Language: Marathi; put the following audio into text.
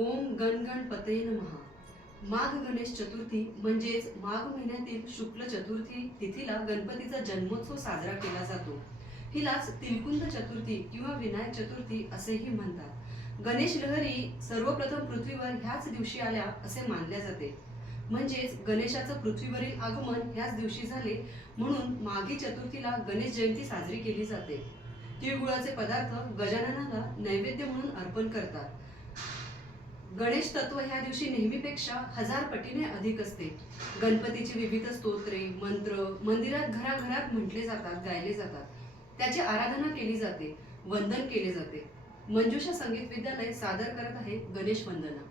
ओम गण गणपतये नमः. माघ गणेश चतुर्थी म्हणजेच माघ महिन्यातील शुक्ल चतुर्थी तिथीला गणपतीचा जन्मोत्सव साजरा केला जातो. हिलाच तिलकुंद चतुर्थी किंवा विनायक चतुर्थी असेही म्हणतात. गणेश लहरी सर्वप्रथम पृथ्वीवर ह्याच दिवशी आल्या असे मानले जाते. म्हणजेच गणेशाचं पृथ्वीवरील आगमन ह्याच दिवशी झाले, म्हणून माघी चतुर्थीला गणेश जयंती साजरी केली जाते. तिळगुळाचे पदार्थ गजाननाला नैवेद्य म्हणून अर्पण करतात. गणेश तत्व ह्या दिवशी नेहमीपेक्षा 1000 पटीने अधिक असते. गणपतीची विविध स्तोत्रे, मंत्र मंदिरात घराघरात म्हटले जातात, गायले जातात. त्याची आराधना केली जाते, वंदन केले जाते. मंजुषा संगीत विद्यालय सादर करत आहे गणेश वंदना.